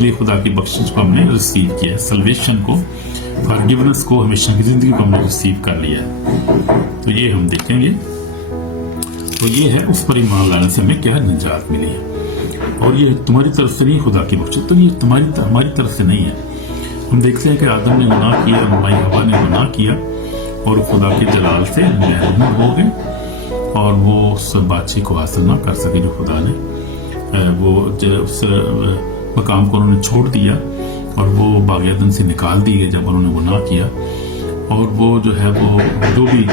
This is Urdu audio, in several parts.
اس لیے خدا کی بخشش کو ہم نے ریسیو کیا ہے، سلویشن کو، فارگیونس کو، ہمیشہ کی زندگی کو ہم نے ریسیو کر لیا ہے۔ تو یہ ہم دیکھیں گے، تو یہ ہے اس پر ایمان لانے سے ہمیں کیا نجات ملی ہے، اور یہ تمہاری طرف سے نہیں، خدا کی بخشش، تو یہ ہماری طرف سے نہیں ہے۔ ہم دیکھتے ہیں کہ آدم نے گناہ کیا، مائی ہوا نے گناہ کیا اور خدا کے جلال سے محروم ہو گئے، اور وہ اس بادشاہی کو حاصل نہ کر سکے جو خدا نے، وہ اس مقام کو انہوں نے چھوڑ دیا، اور وہ باغ عدن سے نکال دی گئے جب انہوں نے گناہ کیا۔ اور وہ جو ہے وہ جو بھی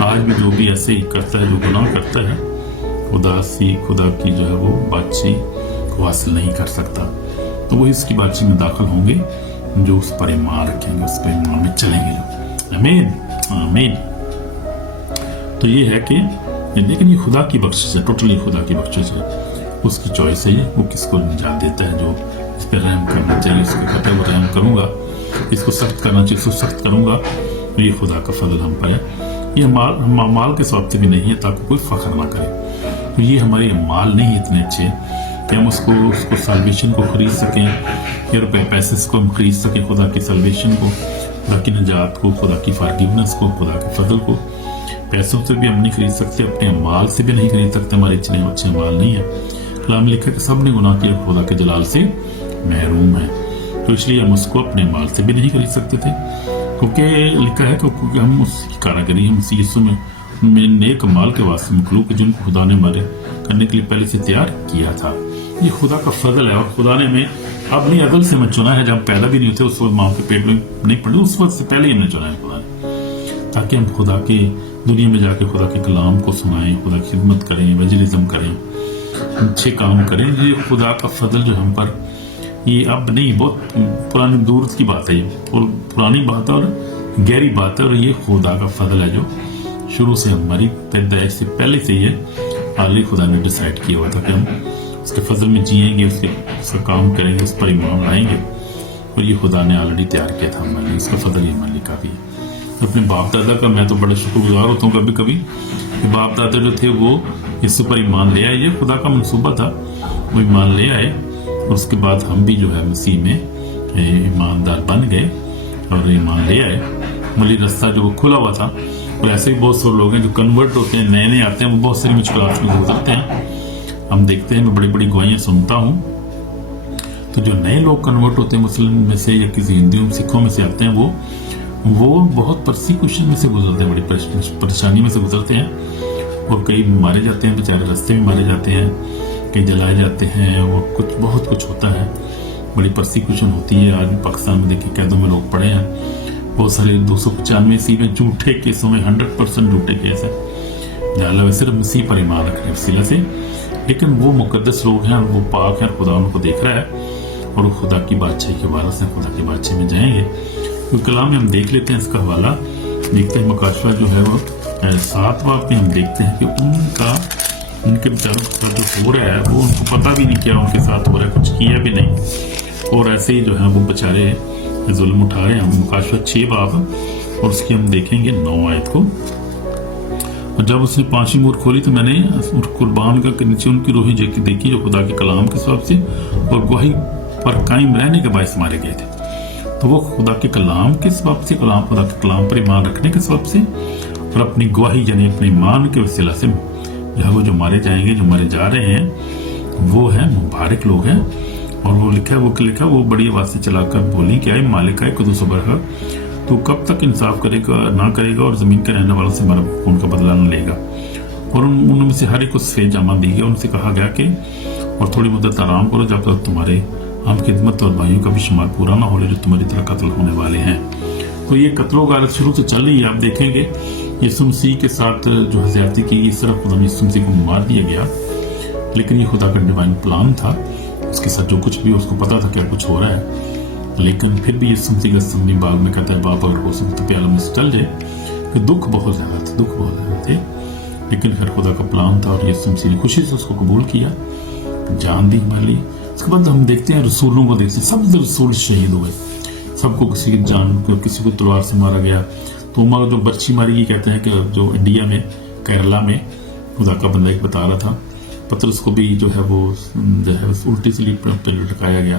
آج بھی جو بھی ایسے ہی کرتا ہے، جو گناہ کرتا ہے، خدا کی جو ہے وہ بادشاہی کو حاصل نہیں کر سکتا۔ تو وہ اس کی بادشاہی میں داخل ہوں گے جو اس پر ایمان رکھیں گے، اس پر ایمان میں چلیں گے۔ آمین آمین۔ تو یہ ہے کہ لیکن یہ خدا کی بخشش ہے، ٹوٹلی خدا کی بخشش ہے، اس کی چوائس ہے، وہ کس کو نجات دیتا ہے۔ جو اس پہ رحم کرنا چاہیے اس کو کہتا ہے وہ رحم کروں گا، اس کو سخت کرنا چاہیے اس کو سخت کروں گا۔ یہ خدا کا فضل ہم پر ہے، یہ مال کے ثواب سے بھی نہیں ہے تاکہ کوئی فخر نہ کرے۔ تو یہ ہمارے مال نہیں اتنے اچھے کہ ہم اس کو سالویشن کو خرید سکیں، یا روپے پیسے کو ہم خرید سکیں، خدا کی سالویشن کو، خدا کی نجات کو، خدا کی فارگیونس کو، خدا کے فضل کو۔ پیسوں سے بھی ہم نہیں خرید سکتے، اپنے مال سے بھی نہیں خرید سکتے، ہمارے اتنے اچھے مال نہیں ہے۔ کلام لکھا کہ سب نے گناہ کیا، خدا کے جلال سے محروم ہے، تو اس لیے ہم اس کو اپنے مال سے بھی نہیں خرید سکتے تھے، کیونکہ لکھا ہے کہ ہم اس کی کاراگری، ہم اسی یسوع میں نیک مال کے واسطے مخلوق جن کو خدا نے ہمارے کرنے کے لیے پہلے سے تیار کیا تھا۔ یہ خدا کا فضل ہے، اور خدا نے ہمیں اپنی عدل سے ہمیں چنا ہے۔ جب ہم پیدا بھی نہیں ہوتے، اس وقت ماں کے پیٹ میں نہیں پڑے، اس وقت سے پہلے ہی ہمیں چنا ہے خدا نے، تاکہ ہم خدا کی دنیا میں جا کے خدا کے کلام کو سنائیں، خدا کی خدمت کریں، ایونجلزم کریں، اچھے کام کریں۔ یہ خدا کا فضل جو ہم پر، یہ اب نہیں، بہت پرانی دور کی بات ہے، یہ پرانی بات ہے اور گہری بات ہے، اور یہ خدا کا فضل ہے جو شروع سے ہماری پیدائش سے پہلے سے یہ عالی خدا نے ڈیسائیڈ کیا ہوا تھا کہ ہم اس کے فضل میں جئیں گے، اس کا کام کریں گے، اس پر ایمان لائیں گے، اور یہ خدا نے آلریڈی تیار کیا تھا ہمارے لیے، اس کا فضل ہی ہمارے لیے کافی ہے۔ اپنے باپ دادا کا میں تو بڑا شکر گزار ہوتا ہوں کبھی کبھی کہ باپ دادا جو تھے وہ اس پر ایمان لے آئے، یہ خدا کا منصوبہ تھا، وہ ایمان لے آئے، اور اس کے بعد ہم بھی جو ہے مسیح میں ایماندار بن گئے اور ایمان لے آئے۔ ملی رستہ جو وہ کھلا ہوا تھا، اور ایسے ہی بہت سارے لوگ ہیں جو کنورٹ ہوتے ہیں، نئے آتے ہیں، وہ بہت ساری مشکلات میں گزرتے ہیں۔ ہم دیکھتے ہیں، میں بڑی بڑی گواہیاں سنتا ہوں، تو جو نئے لوگ کنورٹ ہوتے ہیں مسلم میں سے یا کسی ہندوؤں سکھوں میں سے آتے ہیں، وہ بہت پرسیکیوشن میں سے گزرتے ہیں، بڑی پریشانی میں سے گزرتے ہیں، اور کئی مارے جاتے ہیں، بیچارے رستے میں مارے جاتے ہیں، کئی جلائے جاتے ہیں، اور بہت کچھ ہوتا ہے، بڑی پرسیکیوشن ہوتی ہے۔ آج بھی پاکستان میں دیکھیں قیدوں میں لوگ پڑے ہیں، بہت سارے 295 میں جھوٹے کیسوں میں 100% جھوٹے کیس ہیں، جہاں صرف مسیح پر ایمان رکھنے وسیلہ سے، لیکن وہ مقدس لوگ ہیں، وہ پاک ہیں، خدا ان کو دیکھ رہا ہے، اور وہ خدا کی بادشاہی کے وارث ہیں، خدا کی بادشاہی میں جائیں گے۔ تو کلام میں ہم دیکھ لیتے ہیں، اس کا حوالہ دیکھتے ہیں، مکاشفہ جو ہے وہ 7 باب میں ہم دیکھتے ہیں کہ ان کے بیچاروں کے ساتھ جو ہو رہا ہے وہ ان کو پتہ بھی نہیں کیا ان کے ساتھ ہو رہا ہے، کچھ کیا بھی نہیں، اور ایسے ہی جو ہے وہ بیچارے ظلم اٹھا رہے ہیں۔ ہم مکاشفہ 6 باب اور اس کی ہم دیکھیں گے 9 آیت کو۔ اور جب اس نے 5ویں مور کھولی تو میں نے قربان کا نیچے ان کی روحیں دیکھی جو خدا کے کلام کے سبب سے اور گواہی پر قائم رہنے کے باعث مارے گئے تھے۔ تو وہ خدا کے کلام کے سبب سے، خدا کے کلام پر ایمان رکھنے کے سبب سے، اور اپنی گواہی یعنی اپنے ایمان کے وسیلہ سے جو مارے جائیں گے، جو مارے جا رہے ہیں، وہ ہیں مبارک لوگ ہیں۔ اور وہ لکھا وہ بڑی آواز سے چلا کر بولی کہ اے مالک قدوس و برحق، تو کب تک انصاف کرے گا نہ کرے گا، اور زمین کے رہنے والوں سے ہمارا خون کا بدلہ نہ لے گا؟ اور ان میں سے ہر ایک کو سفید جامہ دی گیا، ان سے کہا گیا کہ اور تھوڑی مدت آرام کرو جب تک تمہارے ہم خدمت اور بھائیوں کا بھی شمار پورا نہ ہو رہے جو تمہاری طرح قتل ہونے والے ہیں۔ تو یہ قتل و غارت شروع سے چل رہی ہے۔ آپ دیکھیں گے یسوع مسیح کے ساتھ جو زیادتی کی گئی، صرف خدا یسوع مسیح کو مار دیا گیا، لیکن یہ خدا کا ڈیوائن پلان تھا، اس کے ساتھ جو کچھ بھی اس کو پتا تھا کیا کچھ ہو رہا ہے، لیکن پھر بھی یسوع مسیح گثمانی باغ میں کہتا ہے باپ اگر ہو سکے تو پیالہ مجھ سے ٹل جائے، کہ دکھ بہت زیادہ تھے، لیکن پھر خدا کا پلان تھا اور یسوع مسیح نے خوشی سے اس کو قبول کیا، جان دی ہمارے لیے۔ اس کے بعد ہم دیکھتے ہیں رسولوں کو، دیکھتے ہیں سب رسول شہید ہوئے، سب کو کسی کی جان، کسی کو تلوار سے مارا گیا۔ تو عمر جو برچھی ماری گئی، کہتے ہیں کہ جو انڈیا میں کیرلا میں خدا کا بندہ ایک بتا رہا تھا، پطرس کو بھی جو ہے وہ الٹی سلیپ پہ لٹکایا گیا،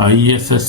ISS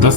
10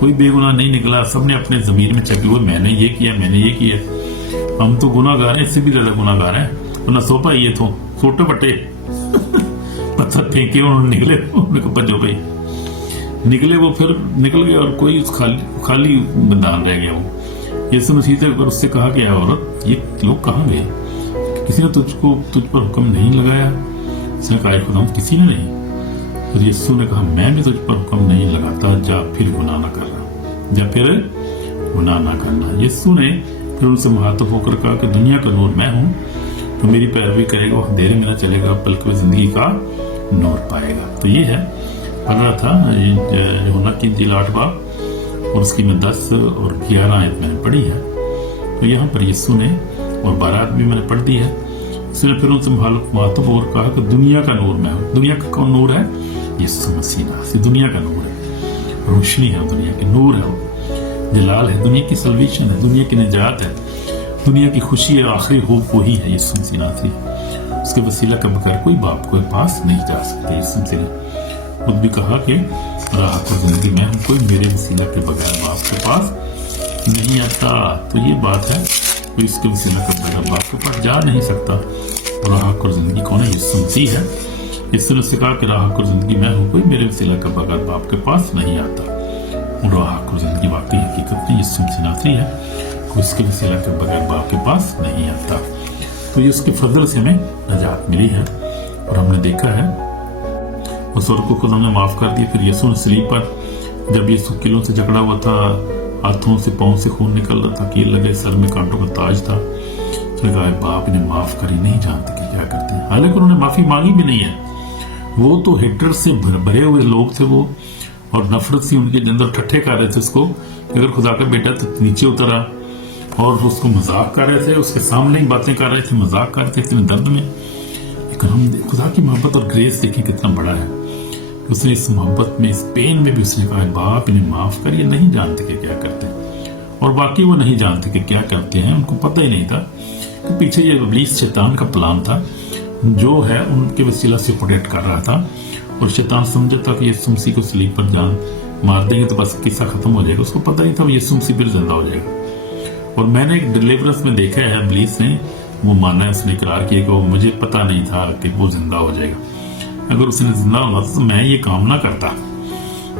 کوئی بے گناہ نہیں نکلا. سب نے اپنے ضمیر میں چکی ہوئے میں نے یہ کیا, میں نے یہ کیا. ہم تو گناہ گار ہیں, اس سے بھی زیادہ گناہ گار ہیں. ورنہ سوپا یہ تو چھوٹے بٹے پتھر پھینکے انہوں نے, نکلے بجو بھائی نکلے, وہ پھر نکل گئے اور کوئی خالی میدان رہ گیا. وہ یسوع مسیح سے اگر اس سے کہا گیا عورت یہ لوگ کہاں گئے, کسی نے تجھ پر حکم نہیں لگایا؟ اس نے کہا خدا کسی نے نہیں. پھر یسوع نے کہا میں بھی تجھ پر حکم نہیں لگاتا, جا پھر گناہ نہ کرنا, جا پھر گناہ نہ کرنا. یسوع نے پھر ان سے مخاطب ہو کر کہا کہ دنیا کا نور میں ہوں, تو میری پیروی کرے گا وہ اندھیرے میں نہ چلے گا بلکہ وہ زندگی کا نور پائے گا. تو یہ ہے پڑھ رہا تھا یوحنا کی انجیل 8 باب اور اس کی میں 10 اور 11 آیت میں نے پڑھی ہے. تو یہاں پر یسوع نے اور 12 بھی میں نے پڑھ دی ہے. اس نے پھر ان سے مخاطب اور کہا کہ دنیا کا نور میں ہوں. دنیا کا کون نور ہے؟ یسوع مسیح. دنیا کا نور ہے, روشنی ہے, دنیا کے نور ہے, وہ جلال ہے, دنیا کی سلویشن ہے, دنیا کی نجات ہے, دنیا کی خوشی ہے, آخری ہوپ وہی ہے یسوع مسیح ناصری. اس کے وسیلہ کے بغیر کوئی باپ کے پاس نہیں جا سکتے. یسوع مسیح نے خود بھی کہا کہ راہ کو زندگی میں ہم کوئی میرے وسیلہ کے بغیر باپ کے پاس نہیں آتا. تو یہ بات ہے, کوئی اس کے وسیلہ کے بغیر باپ کے پاس جا نہیں سکتا. راہ کو زندگی کون ہے؟ یسوع مسیح ہے. یسوع نے کہا کہ راہ کو زندگی میں ہوں, کوئی میرے وسیلہ کے بغیر باپ کے پاس نہیں آتا. راہ کو زندگی واقعی حقیقت میں یسوع مسیح ناصری ہے, کوئی اس کے وسیلہ کے بغیر باپ کے پاس نہیں آتا. تو یہ اس کے فضل سے ہمیں نجات ملی ہے. اور ہم نے دیکھا ہے اس عورت کو خدا نے معاف کر دیا. پھر یسوع نے صلیب پر جب یسوع کیلوں سے جکڑا ہوا تھا, ہاتھوں سے پاؤں سے خون نکل رہا تھا, کیل لگے, سر میں کانٹوں کا تاج تھا, اس نے کہا باپ انہیں معاف کری, نہیں جانتے کہ کیا کرتے ہیں. حالانکہ انہوں نے معافی مانگی بھی نہیں ہے. وہ تو ہیٹر سے بھرے ہوئے لوگ تھے وہ, اور نفرت سی ان کے اندر ٹھٹھے کر رہے تھے اس کو, اگر خدا کا بیٹا تو نیچے اترا, اور اس کو مذاق کر رہے تھے, اس کے سامنے ہی باتیں کر رہے تھے, مذاق کر رہے تھے اتنے درد میں. لیکن ہم خدا کی محبت اور گریس دیکھیں کتنا بڑا ہے. اس نے اس محبت میں, اس پین میں بھی اس نے کہا باپ انہیں معاف کر, یہ نہیں جانتے کہ کیا کرتے ہیں. اور باقی وہ نہیں جانتے کہ کیا کرتے ہیں, ان کو پتہ ہی نہیں تھا کہ پیچھے یہ ابلیس شیطان کا پلان تھا جو ہے ان کے وسیلہ سے پروٹیکٹ کر رہا تھا. اور شیطان سمجھا تھا کہ یسوع مسیح کو صلیب پر جان مار دیں گے تو بس قصہ ختم ہو جائے گا. اس کو پتہ نہیں تھا یسوع مسیح پھر زندہ ہو جائے گا. اور میں نے ایک ڈیلیورنس میں دیکھا ہے, ابلیس نے وہ مانا ہے, اس نے اقرار کیا کہ مجھے پتہ نہیں تھا کہ وہ زندہ ہو جائے گا. اگر اس نے زندہ ہونا تھا تو میں یہ کام نہ کرتا.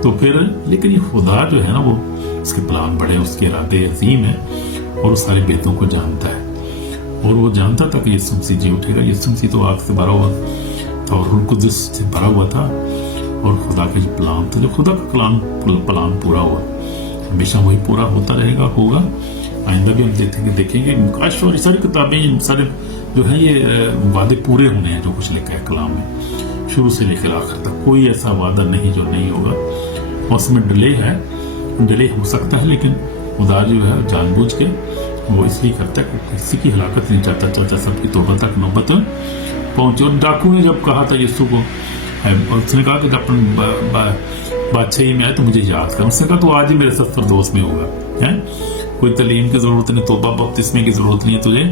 تو پھر لیکن یہ خدا جو ہے نا, وہ اس کے پلان بڑے, اس کے ارادے عظیم ہیں, اور وہ سارے بیتوں کو جانتا ہے. اور وہ جانتا تھا کہ یسوع مسیح جی اٹھے گا. یسوع مسیح تو آگ سے بھرا ہوا تھا اور روح القدس سے بھرا ہوا تھا, اور خدا کا جو پلان تھا, جو خدا کا پلان پورا ہوا, ہمیشہ وہی پورا ہوتا رہے گا, ہوگا. آئندہ بھی ہم دیکھیں گے کاش اور ساری کتابیں سارے جو ہیں یہ وعدے پورے ہونے ہیں جو کچھ لکھا ہے کلام میں, شروع سے لے کر آخر تک. کوئی ایسا وعدہ نہیں جو نہیں ہوگا. اور اس میں ڈیلے ہو سکتا ہے, لیکن خدا جو ہے جان بوجھ کے وہ اس لیے کرتا ہے کہ کسی کی ہلاکت نہیں چاہتا, چاہتا سب کی توبہ تک نوبت پہنچے. اور ڈاکو نے جب کہا تھا یسوع کو, اور اس نے کہا کہ جب بادشاہی میں آئے تو مجھے یاد کر. اس نے کہا تو آج ہی میرے ساتھ فردوس میں ہوگا. کوئی تعلیم کی ضرورت نہیں, توبہ بپتسمے کی ضرورت نہیں ہے تجھے,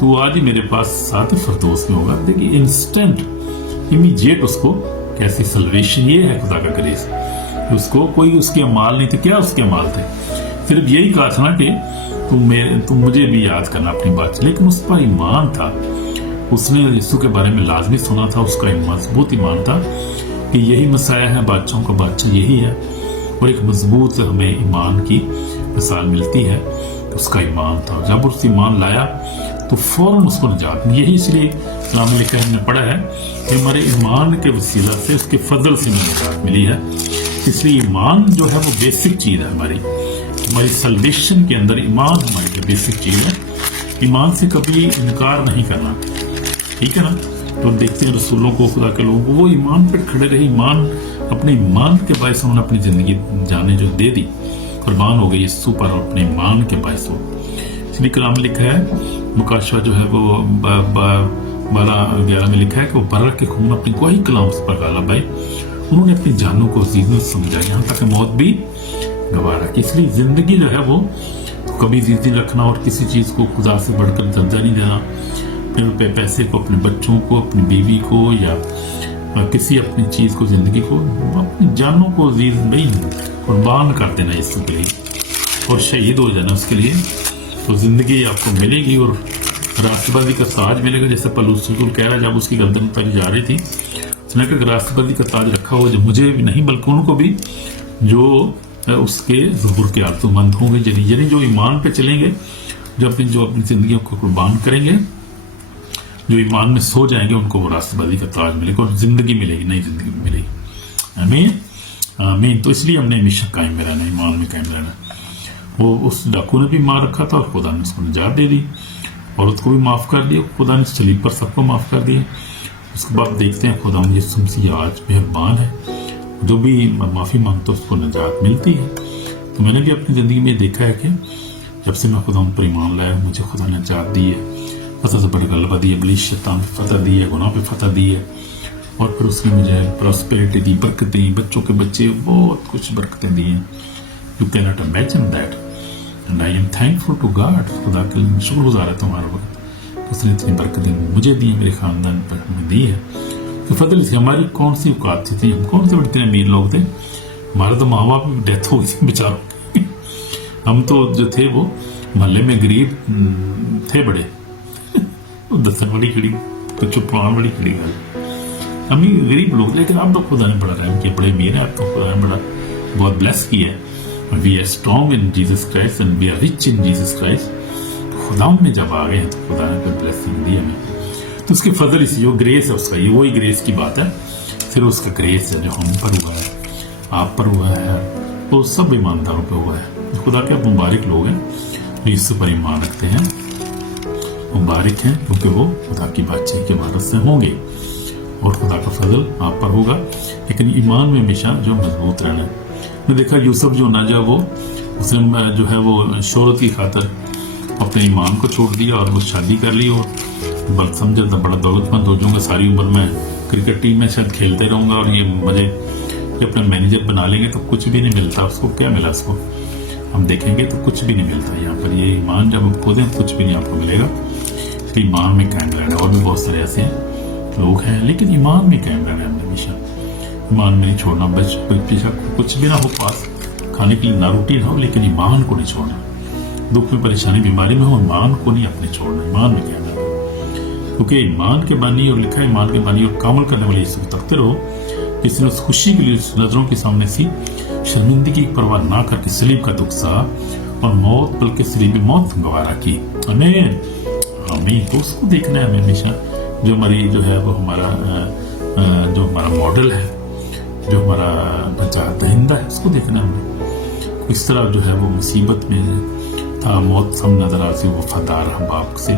تو آج ہی میرے پاس ساتھ فردوس میں ہوگا. دیکھیے انسٹنٹ امیجیٹ اس کو کیسی سلویشن. یہ ہے خدا کا گریس. اس کو کوئی اس کے اعمال نہیں تھے. کیا اس کے اعمال تھے؟ صرف یہی کہا تھا نا کہ تم مجھے بھی یاد کرنا اپنی بات. لیکن اس پر ایمان تھا, اس نے یسوع کے بارے میں لازمی سنا تھا, اس کا مضبوط ایمان تھا کہ یہی مسیح ہے, بادشاہوں کا بادشاہ یہی ہے. اور ایک مضبوط ہمیں ایمان کی مثال ملتی ہے, اس کا ایمان تھا. جب اس ایمان لایا تو فوراً اس کو نجات. یہی اس لیے کلام میں لکھا ہم نے پڑھا ہے کہ ہمارے ایمان کے وسیلہ سے, اس کے فضل سے نجات ملی ہے. اس لیے ایمان جو ہے وہ بیسک چیز ہے ہماری سلویشن کے اندر. ایمان ہماری جو بیسک چیز ہے, ایمان سے کبھی انکار نہیں کرنا. ٹھیک ہے نا. تو دیکھتے ہیں رسولوں کو, خدا کے لوگوں کو, وہ ایمان پہ کھڑے رہے. اپنے ایمان کے باعث انہوں نے اپنی زندگی جانے جو دے دی, قربان ہو گئی یسوع پر, اور اپنے ایمان کے باعث ہو. اس لیے کلام لکھا ہے, مکاشفہ جو ہے وہ 12:11 میں لکھا ہے کہ وہ برر کے خون اپنی گواہی کلام پر غالب بھائی, انہوں نے اپنی جانوں کو عزیزت سمجھا, یہاں تک کہ موت بھی گوارا کی. اس لیے زندگی جو ہے وہ کبھی عزیزی رکھنا, اور کسی چیز کو خدا سے بڑھ کر درجہ نہیں دینا. پھر پیسے کو, اپنے بچوں کو, اپنی بیوی کو, یا کسی اپنی چیز کو, زندگی کو, اپنی جانوں کو عزیز نہیں. قربان کر دینا یسوع کے لیے اور شہید ہو جانا اس کے لیے، تو زندگی آپ کو ملے گی اور راست بازی کا تاج ملے گا. جیسے پولس رسول کہہ رہا جب اس کی گردن اتاری جا رہی تھی، اس نے کہا کہ راست بازی کا تاج رکھا ہو جو مجھے بھی نہیں بلکہ ان کو بھی جو اس کے ظہور کے آرزو مند ہوں گے، یعنی جو ایمان پہ چلیں گے، جو اپنی زندگیوں کو قربان کریں گے، جو ایمان میں سو جائیں گے، ان کو وہ راست بازی کا تاج ملے گا اور زندگی ملے گی، نئی زندگی ملے گی. آمین آمین. تو اس لیے ہم نے ہمیشہ قائم رہنا، ایمان میں قائم رہنا. وہ اس ڈاکو نے بھی مار رکھا تھا اور خدا نے اس کو نجات دے دی، عورت کو بھی معاف کر دیا، خدا نے صلیب پر سب کو معاف کر دیا. اس کے بعد دیکھتے ہیں خدا یسوع مسیح آج مہربان ہے، جو بھی معافی مانگتا اس کو نجات ملتی ہے. تو میں نے بھی اپنی زندگی میں دیکھا ہے کہ جب سے میں خدا پر ایمان لایا، مجھے خدا نے نجات دی ہے، فتح سے بڑی غلبہ دی ہے، ابلیس شیطان پہ فتح دی ہے، گناہ پہ فتح دی ہے، اور پھر اس نے مجھے پراسپیرٹی دی، برکتیں، بچوں کے بچے، بہت کچھ برکتیں دی ہیں. You cannot imagine that. And I am thankful to God. خدا کے لیے شکر گزار ہے تمہارا وقت، اس نے اتنی برکتیں مجھے دی ہیں، میرے خاندان پر ہمیں دی ہے. تو فضل اس کی ہماری کون سی اوقات تھی، ہم کون سے بڑے امیر لوگ تھے، ہمارے تو ماں باپ کی ڈیتھ ہو گئی تھی بیچاروں. ہم تو جو تھے وہ محلے میں غریب تھے بڑے، دسن بڑی کھڑی، کچھ پران بڑی کھڑی گل، ہم ہی غریب لوگ. لیکن اب تو خدا نے بڑا رحم کیا، بڑے امیر ہیں، اب تو خدا نے بڑا بہت بلیس کیا ہے. We are strong in Jesus Christ and we are rich in Jesus Christ. خدا میں جب آ گئے ہیں تو خدا نے کوئی بلیسنگ دی ہمیں. تو اس کی فضل اسی جو گریس ہے اس کا، یہ وہی گریس کی بات ہے. پھر اس کا گریس ہے جو ہم پر ہوا ہے، آپ پر ہوا ہے، وہ سب ایمانداروں پہ ہوا ہے. خدا کے مبارک لوگ ہیں جو اس پر ایمان رکھتے ہیں، مبارک ہیں کیونکہ وہ خدا کی بادشاہی کے وارث سے ہوں گے اور خدا کا فضل آپ پر ہوگا. لیکن ایمان میں ہمیشہ جو مضبوط رہنا ہے. میں دیکھا یوسف جو نہ جا، وہ اس نے جو ہے وہ شہرت کی خاطر اپنے ایمان کو چھوڑ دیا اور وہ شادی کر لی، اور بلکہ سمجھا تھا بڑا دولت مند ہو جاؤں گا، ساری عمر میں کرکٹ ٹیم میں شاید کھیلتے رہوں گا اور یہ مجھے اپنا مینیجر بنا لیں گے. تو کچھ بھی نہیں ملتا اس کو. کیا ملا اس کو ہم دیکھیں گے تو کچھ بھی نہیں ملتا. یہاں پر یہ ایمان جب آپ کھودیں کچھ بھی نہیں آپ کو ملے گا. ایمان میں قائم رہنا. اور بھی بہت سارے ایسے لوگ ہیں لیکن ایمان میں قائم رہنا ہے ہمیشہ، ایمان میں نہیں چھوڑنا. پیچھا کچھ بھی نہ ہو پاس، کھانے کے لیے نہ روٹی نہ ہو، لیکن ایمان کو نہیں چھوڑنا. دکھ میں، پریشانی، بیماری میں ہو، ایمان کو نہیں اپنے چھوڑنا، ایمان میں قائم رہنا. کیونکہ ایمان کے بانی، اور لکھا ہے ایمان کے بانی اور کامل کرنے والے یسوع کو تکتے رہو، جس نے اس خوشی کے لیے نظروں کے سامنے سی شرمندگی کی پرواہ نہ کر کے صلیب کا دکھ سہا اور موت، بلکہ صلیبی موت گوارا کی. آمین آمین. تو اس کو دیکھنا ہے ہمیں ہمیشہ، جو ہماری جو ہے وہ جو ہمارا ماڈل ہے، جو ہمارا نجات دہندہ ہے، اس کو دیکھنا ہمیں. اس طرح جو ہے وہ مصیبت میں تھا، موت سم نظر آتی، وفادار ہم باپ سے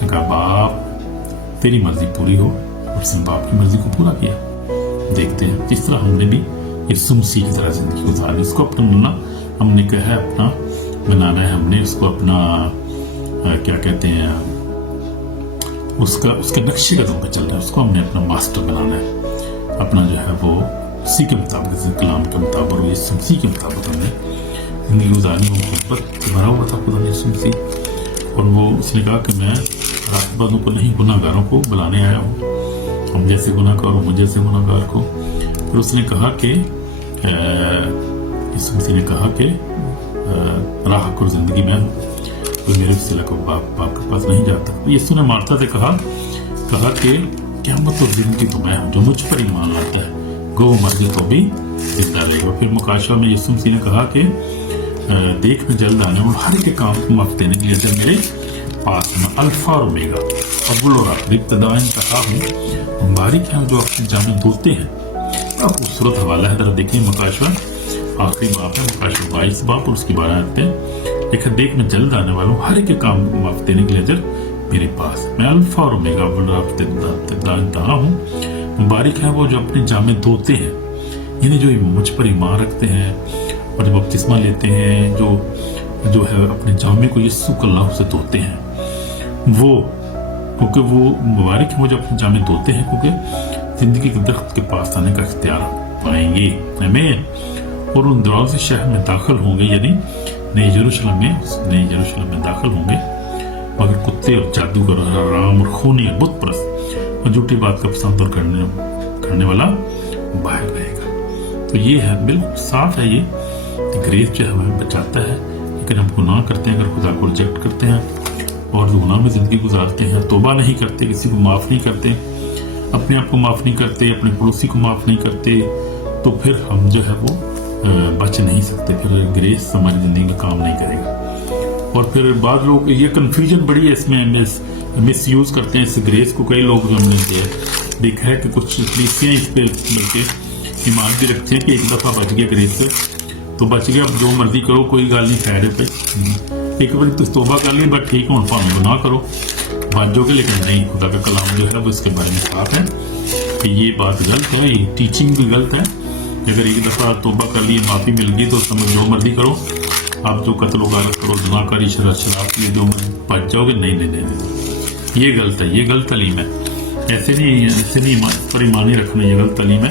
کہا باپ تیری مرضی پوری ہو، اور اس نے باپ کی مرضی کو پورا کیا. دیکھتے ہیں جس طرح ہم نے بھی یسوع مسیح کی طرح زندگی گزارنی. اس کو اپنا ہم نے کہا ہے اپنا بنانا ہے، ہم نے اس کو اپنا کیا کہتے ہیں اس کے نقشے قدم پہ چلنا ہے. اس کو ہم نے اپنا ماسٹر بنانا ہے، اپنا جو ہے وہ اسی کے مطابق، کلام کے مطابق اور یسوع مسیح کے مطابق ہم نے زندگی گزارنی. وہ محبت سے بھرا ہوا تھا خدا نے یسوع مسیح، اور وہ اس نے کہا کہ میں راست بازوں کو نہیں گناہ گاروں کو بلانے آیا ہوں، ہم جیسے گناہ گار ہوں، مجھ جیسے گناہ گار کو. پھر اس نے کہا کہ یسوع مسیح نے کہا کہ راہ کو زندگی میں ہوں، کوئی میرے وسیلہ کو باپ کے پاس نہیں جاتا. یسوع نے مارتا سے کہا کہ قیامت اور زندگی تو میں ہوں، جو مجھ پر ایمان لاتا ہے گو مر جائے تو بھی زندہ رہے گا. پھر مکاشفہ میں یسوع مسیح نے کہا کہ دیکھ میں جلد آنے اور ہر کے کام کو معاف دینے کے لیے جب میرے پاس میں الفا اور اومیگا، اول اور آخر، ابتدا انتہا ہوں. مبارک ہیں جو اپنے جامے دھوتے ہیں. اب خوبصورت حوالہ ہے، ذرا دیکھیں مکاشفہ آخری باپ ہے، مکاشفہ 22 باپ اور اس کی 12 آیتیں. دیکھ میں جلد آنے والوں ہر کے کام کو معاف دینے کے لیے اجر میرے پاس، میں الفا اور اومیگا، اول اور آخر، ابتدا انتہا ہوں. مبارک ہیں وہ جو اپنے جامے دھوتے ہیں، یعنی جو مجھ پر ایمان رکھتے ہیں اور جب بپتسمہ لیتے ہیں، جو ہے اپنے جامے کو یسوع اللہ سے دھوتے ہیں. وہ کیونکہ وہ مبارک ہیں وہ جو اپنے جامے دھوتے ہیں، کیونکہ زندگی کے درخت کے پاس آنے کا اختیار پائیں گے. آمین. اور ان دروازے شہر میں داخل ہوں گے، یعنی نئی یروشلم میں داخل ہوں گے، مگر کتے اور جادوگر اور حرام اور خونی اور بت پرست اور جھوٹی بات کا پسند اور کرنے والا باہر رہے گا. تو یہ ہے بالکل صاف ہے، یہ گریس جو ہمیں بچاتا ہے، لیکن ہم گناہ کرتے ہیں، اگر خدا کو ریجیکٹ کرتے ہیں اور گناہ میں زندگی گزارتے ہیں، توبہ نہیں کرتے، کسی کو معاف نہیں کرتے، اپنے آپ کو معاف نہیں کرتے، اپنے پڑوسی کو معاف نہیں کرتے، تو پھر ہم جو ہے وہ بچ نہیں سکتے، پھر گریس ہماری زندگی میں کام نہیں کرے گا۔ اور پھر بعض لوگ یہ کنفیوژن بڑی ہے، اس میں مس یوز کرتے ہیں اس گریس کو، کئی لوگ جو ہم نے دیکھا ہے کہ کچھ کلیسیاں اس پہ مل کے ایمان بھی رکھتے ہیں کہ ایک دفعہ بچ گیا گریس سے تو بچ گیا، اب جو مرضی کرو کوئی گل نہیں، خیر پہ ایک بار تو توبہ کر لیں، بٹ ٹھیک ہوں پاؤں گناہ کرو بچ گے، لیکن نہیں، خدا کا کلام جو ہے وہ اس کے بارے میں صاف ہے کہ یہ بات غلط ہے، یہ ٹیچنگ بھی غلط ہے۔ اگر ایک دفعہ توبہ کر لی، معافی مل گئی تو سمجھ جو مرضی کرو، آپ جو قتل و غارت کرو، گناہ کاری، شراب کے لیے جو بچ جاؤ گے، نہیں، یہ غلط ہے، یہ غلط تعلیم ہے، ایسے نہیں پر ایمان رکھنا، یہ غلط تعلیم ہے،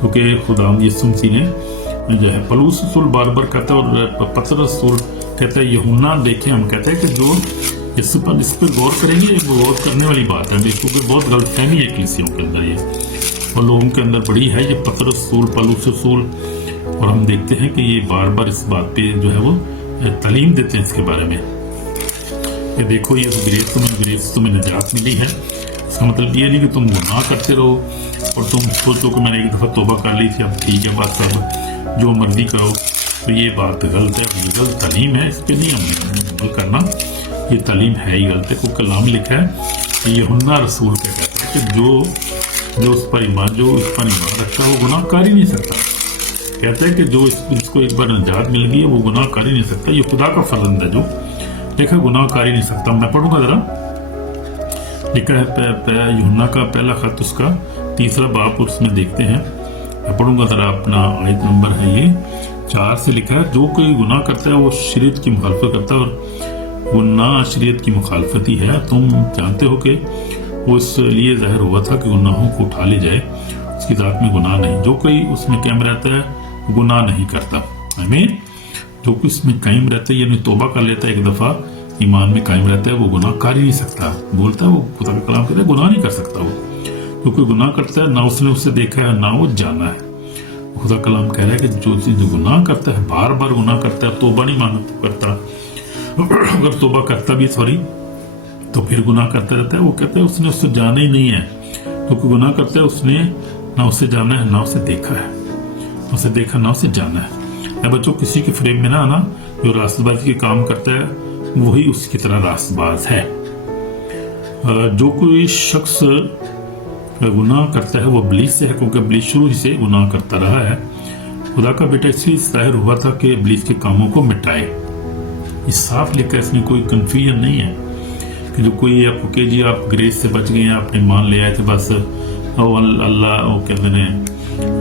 کیونکہ خدا یسوع مسیح نے جو ہے پولس رسول بار بار کہتا ہے اور پطرس رسول کہتا ہے، یوحنا دیکھیں ہم کہتے ہیں کہ جو اس پہ غور کریں گے، وہ غور کرنے والی بات ہے، کیونکہ بہت غلط فہمی ہے کلیسیوں کے اندر یہ، اور لوگوں کے اندر بڑی ہے یہ پطرس رسول، پولس رسول، اور ہم دیکھتے ہیں کہ یہ بار بار اس بات پہ جو ہے وہ تعلیم دیتے ہیں اس کے بارے میں کہ دیکھو یہ گریس تمہیں نجات ملی ہے۔ اس کا مطلب یہ نہیں کہ تم گناہ کرتے رہو اور تم سوچو کہ میں نے ایک دفعہ توبہ کر لی تھی، اب ٹھیک ہے بس اب جو مرضی کرو، تو یہ بات غلط ہے، یہ غلط تعلیم ہے، اس پہ نہیں ہم عمل کرنا، یہ تعلیم ہے ہی غلط ہے، کیونکہ کلام لکھا ہے کہ یوحنا رسول کا کہتا ہے کہ جو اس پر ایمان رکھتا ہے وہ گناہ کر ہی نہیں سکتا، کہتا ہے کہ جو اس کو ایک بار نجات مل گئی ہے وہ گناہ کر ہی نہیں سکتا، یہ خدا کا فرزند ہے جو دیکھا گناہ کر ہی نہیں سکتا۔ میں پڑھوں گا ذرا، لکھا ہے یوحنا کا پہلا خط، اس کا 3 باب، اس میں دیکھتے ہیں، میں پڑھوں گا ذرا، اپنا آیت نمبر ہے یہ 4 سے لکھا ہے، جو کوئی گناہ کرتا ہے وہ شریعت کی مخالفت کرتا ہے، اور گناہ شریعت کی مخالفت ہی ہے، تم جانتے ہو کہ وہ اس لیے ظاہر ہوا تھا کہ گناہوں کو اٹھا لی جائے، اس کی ذات میں گناہ نہیں، جو کوئی اس میں قائم رہتا ہے گناہ نہیں کرتا، آمین، جو کوئی اس میں قائم رہتا ہے یعنی توبہ کر لیتا ہے، ایک دفعہ ایمان میں قائم رہتا ہے، وہ گناہ کر ہی نہیں سکتا، بولتا ہے وہ خدا کا کلام کہتا ہے گناہ نہیں کر سکتا، وہ جو کوئی گناہ کرتا ہے نہ اس نے اسے دیکھا ہے نہ وہ جانا ہے، خدا کلام کہہ رہا ہے کہ جو چیز گناہ کرتا ہے، بار بار گناہ کرتا ہے، توبہ نہیں کرتا، اگر توبہ کرتا بھی تو پھر گناہ کرتا رہتا ہے، وہ کہتا ہے اس نے اس سے جانا ہی نہیں ہے، جو کوئی گناہ کرتا ہے اس نے نہ اسے جانا ہے نہ اسے دیکھا ہے، اسے دیکھا نہ اسے جانا ہے۔ اے بچوں، کسی کے فریب میں نہ آنا، جو راست بازی کے کام کرتا ہے وہی اس کی طرح راست باز ہے۔ جو کوئی شخص گناہ کرتا ہے وہ ابلیس سے ہے، کیونکہ ابلیس شروع ہی سے گناہ کرتا رہا ہے، خدا کا بیٹا اس لیے ظاہر ہوا تھا کہ ابلیس کے کاموں کو مٹائے، یہ صاف لکھا ہے، اس میں کوئی کنفیوژن نہیں ہے کہ جو کوئی آپ کو کہ جی آپ گریس سے بچ گئے ہیں، آپ نے مان لے آئے تھے، بس اللہ وہ کہتے ہیں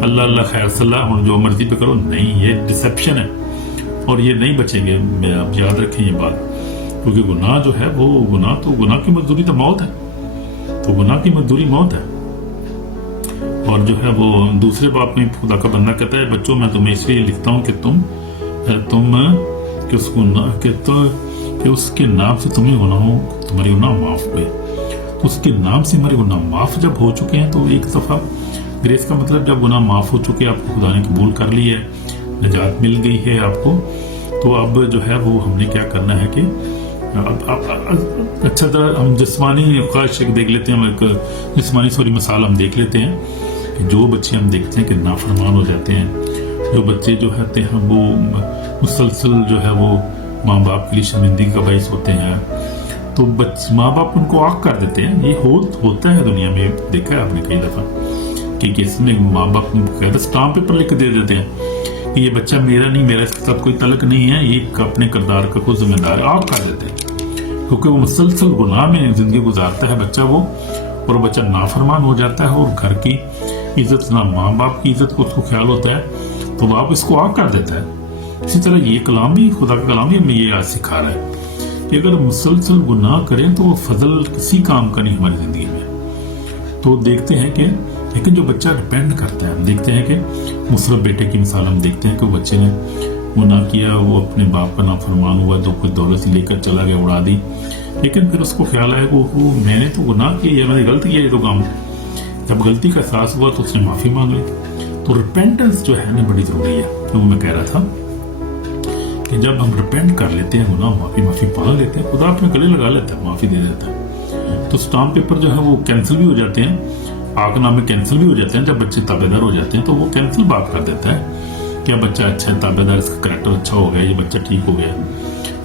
اللہ خیر صلاح، ہوں جو مرضی پہ کرو، نہیں، یہ ڈسیپشن ہے اور یہ نہیں بچیں گے، آپ یاد رکھیں یہ بات، کیونکہ گناہ جو ہے وہ گناہ کی مزدوری تو موت ہے، تو گناہ کی مزدوری موت ہے، اور جو ہے وہ دوسرے باب میں خدا کا بندہ کہتا ہے بچوں میں تمہیں اس لیے لکھتا ہوں کہ اس کے نام سے تمہارے گناہ معاف ہوئے، اس کے نام سے ہمارے گناہ معاف جب ہو چکے ہیں، تو ایک دفعہ گریس کا مطلب جب گناہ معاف ہو چکے، آپ کو خدا نے قبول کر لی ہے، نجات مل گئی ہے آپ کو، تو اب جو ہے وہ ہم نے کیا کرنا ہے کہ اچھا طرح ہم جسمانی خواہش دیکھ لیتے ہیں، ایک جسمانی مثال ہم دیکھ لیتے ہیں کہ جو بچے ہم دیکھتے ہیں کہ نافرمان ہو جاتے ہیں، جو بچے جو ہوتے ہیں وہ مسلسل جو ہے وہ ماں باپ کے لیے شرمندگی کا باعث ہوتے ہیں، تو ماں باپ ان کو آگ کر دیتے ہیں، یہ ہوتا ہے دنیا میں، دیکھا ہے آپ نے کئی دفعہ کہ کس میں ماں باپ اسٹامپ پیپر لکھ دے دیتے ہیں کہ یہ بچہ میرا نہیں، میرا اس کے ساتھ کوئی تعلق نہیں ہے، یہ اپنے کردار کا خود ذمہ دار، آگ کر دیتے ہیں، کیونکہ وہ مسلسل گناہ میں زندگی گزارتا ہے بچہ وہ، اور بچہ نافرمان ہو جاتا ہے، اور گھر کی عزت نہ ماں باپ کی عزت کو اس کو خیال ہوتا ہے، تو باپ اس کو آگ کر دیتا ہے۔ اسی طرح یہ کلام بھی، خدا کا کلام بھی ہمیں یہ آج سکھا رہا ہے کہ اگر مسلسل گناہ کریں تو وہ فضل کسی کام کا نہیں ہماری زندگی میں، تو دیکھتے ہیں کہ لیکن جو بچہ ڈپینڈ کرتا ہے، ہم دیکھتے ہیں کہ مصرف بیٹے کی مثال ہم دیکھتے ہیں کہ وہ بچے نے گناہ کیا، وہ اپنے باپ کا نافرمان ہوا، تو کوئی دولت لے کر چلا گیا، اڑا دی، لیکن پھر اس کو خیال آیا کہ میں نے تو گناہ کیا، یہ میں نے غلط کیا، یہ تو کام، جب غلطی کا احساس ہوا تو اس نے معافی مانگ لی، تو ریپینٹنس جو ہے نا بڑی ضروری ہے، جو میں کہہ رہا تھا کہ جب ہم ریپینٹ کر لیتے ہیں گناہ معافی پا لیتے ہیں، خدا اپنے گلے لگا لیتا ہے، معافی دے دیتا ہے. تو اسٹامپ پیپر جو ہے وہ کینسل بھی ہو جاتے ہیں، آگ نامے کینسل بھی ہو جاتے ہیں. جب بچے تابع دار ہو جاتے ہیں تو وہ کینسل بات کر دیتا ہے کہ بچہ اچھا ہے، تابع دار، اس کا کریکٹر اچھا ہو گیا، یہ بچہ ٹھیک ہو گیا،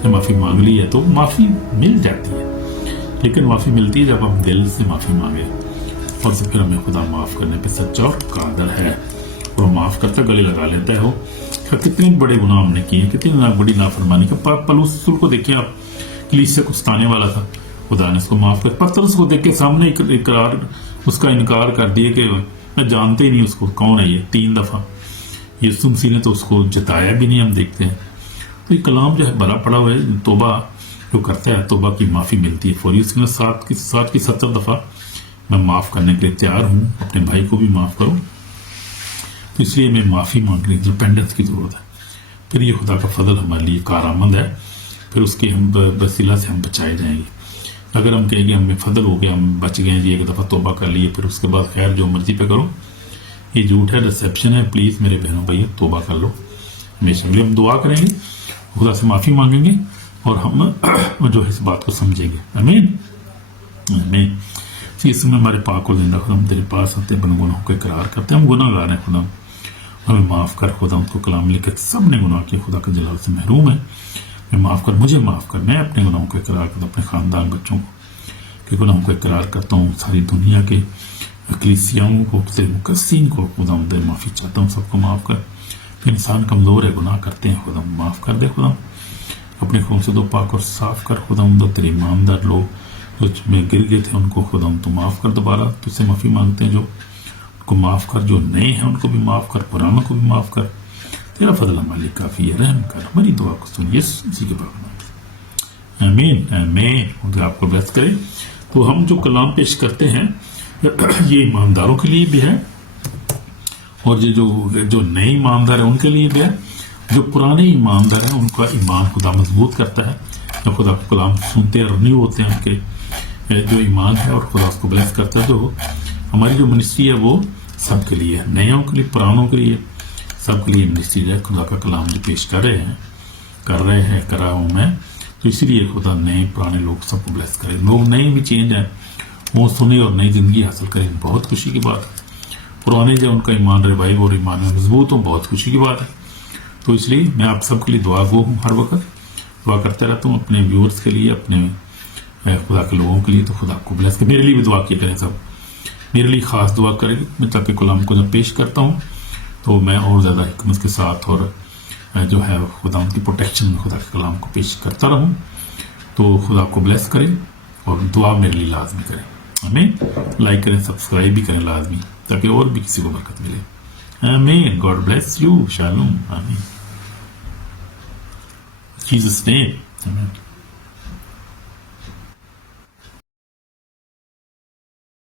یہ معافی مانگ لی ہے. تو معافی مل جاتی ہے، لیکن معافی ملتی ہے جب ہم دل سے معافی مانگے، اور پھر ہمیں خدا معاف کرنے پہ سچا اور قادر ہے. وہ معاف کرتا، گلے لگا لیتا ہے. وہ کتنے بڑے گناہ ہم نے کیے، کتنی بڑی نافرمانی کا. پلوس رسول کو دیکھیں آپ، کلیسیا کو ستانے والا تھا، خدا نے اس کو معاف کر. پترس کو دیکھ کے سامنے اقرار، اس کا انکار کر دیا کہ میں جانتے ہی نہیں اس کو، کون ہے یہ. 3 دفعہ یسوع مسیح نے تو اس کو جتایا بھی نہیں، ہم دیکھتے ہیں. تو یہ کلام جو ہے بھرا پڑا ہوا ہے. توبہ جو کرتا ہے، توبہ کی معافی ملتی ہے فوری. اس نے 7 کی 70 دفعہ میں معاف کرنے کے لیے تیار ہوں، اپنے بھائی کو بھی معاف کروں. تو اس لیے ہمیں معافی مانگنے کی ریپینٹنس کی ضرورت ہے. پھر یہ خدا کا فضل ہمارے لیے کارآمد ہے، پھر اس کی ہم وسیلہ سے ہم بچائے جائیں گے. اگر ہم کہیں گے ہمیں فضل ہو گیا، ہم بچ گئے جی، ایک دفعہ توبہ کر لیے، پھر اس کے بعد خیر جو مرضی پہ کرو، یہ جھوٹ ہے، ڈسیپشن ہے. پلیز میرے بہنوں بھائی توبہ کر لو. ہمیشہ لیے ہم دعا کریں گے، خدا سے معافی مانگیں گے، اور ہم جو ہے اس بات کو سمجھیں گے. آمین آمین. اس میں ہمارے پاک و زندہ خدا، ہم تیرے پاس آتے ہیں، اپنے گناہوں کو اقرار کرتے ہیں. ہم گناہ گار ہیں خدا، ہمیں معاف کر خدا. ان کو کلام لکھ کے سب نے گناہ کیے، خدا کے جلال سے محروم ہے. میں معاف کر، مجھے معاف کر. میں اپنے گناہوں کو اقرار کرتا ہوں، اپنے خاندان بچوں کو کہ گناہوں کو اقرار کرتا ہوں. ساری دنیا کے کلیسیاؤں کو، مقدسین کو خدا دے معافی چاہتا ہوں، سب کو معاف کر. پھر انسان کمزور ہے، گناہ کرتے ہیں، خدا معاف کر دے. خدا اپنے خون سے دو پاک اور صاف کر. خدا دو تیرے ایماندار لوگ جو میں گر گئے تھے ان کو خدا تو معاف کر. دوبارہ تجھ سے معافی مانگتے ہیں، جو ان کو معاف کر، جو نئے ہیں ان کو بھی معاف کر، پرانوں کو بھی معاف کر. تیرا فضل ہمارے لیے کافی ہے، رحم کر. ہماری دعا کو سن یسوع مسیح کے بارے میں، آمین آمین. خدا آپ کو بلس کرے. تو ہم جو کلام پیش کرتے ہیں یہ ایمانداروں کے لیے بھی ہے، اور یہ جو نئے ایماندار ہیں ان کے لیے بھی ہے. جو پرانے ایماندار ہیں ان کا ایمان خدا مضبوط کرتا ہے. جب خدا کو کلام سنتے ہیں، رنیو ہوتے ہیں ان کے جو ایمان ہے، اور خدا اس کو بلیس کرتا ہے. جو ہماری جو منسٹری ہے وہ سب کے لیے ہے، نئےوں کے لیے، پرانوں کے لیے، سب کے لیے منسٹری ہے. خدا کا کلام جو پیش کر رہے ہیں کرا ہوں میں. تو اسی لیے خدا نئے پرانے لوگ سب کو بلیس کرے. لوگ نئے بھی چینج ہیں، وہ سنیں اور نئی زندگی حاصل کریں، بہت خوشی کی بات ہے. پرانے جو ان کا ایمان ریوائو اور ایمان مضبوط ہو، بہت خوشی کی بات ہے. تو اس لیے میں آپ سب کے لیے دعا گو ہوں، ہر وقت دعا کرتا رہتا ہوں اپنے ویورز کے لیے، اپنے خدا کے لوگوں کے لیے. تو خدا کو بلیس کرے. میرے لیے بھی دعا کیا کریں سب، میرے لیے خاص دعا کریں. میں تاکہ کلام کو جب پیش کرتا ہوں تو میں اور زیادہ حکمت کے ساتھ اور جو ہے خدا ان کی پروٹیکشن میں خدا کے کلام کو پیش کرتا رہوں. تو خدا کو بلیس کریں اور دعا میرے لیے لازمی کریں. آمین. لائک کریں، سبسکرائب بھی کریں لازمی، تاکہ اور بھی کسی کو برکت ملے. آمین. God bless you. شالوم. آمین. Jesus' name. Amen.